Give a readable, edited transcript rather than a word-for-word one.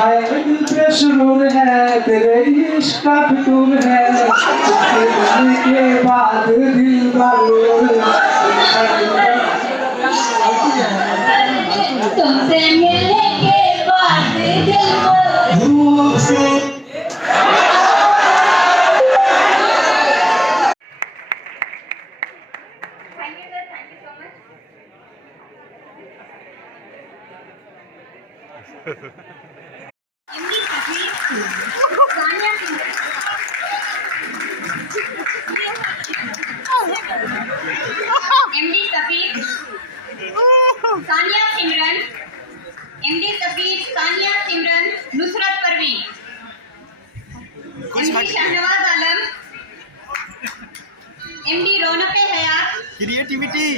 शायद दिल पे सुरूर है, तेरे इश्क का फितूर है, उसके मिलने के बाद दिल बरूर तुमसे मिलने के बाद दिल धूप से एमडी सफीर, सानिया सिमरन, एमडी सफीर, सानिया सिमरन, नुसरत परवीन, एमडी शाहनवाज आलम, एमडी रौनक हयात, क्रिएटिविटी।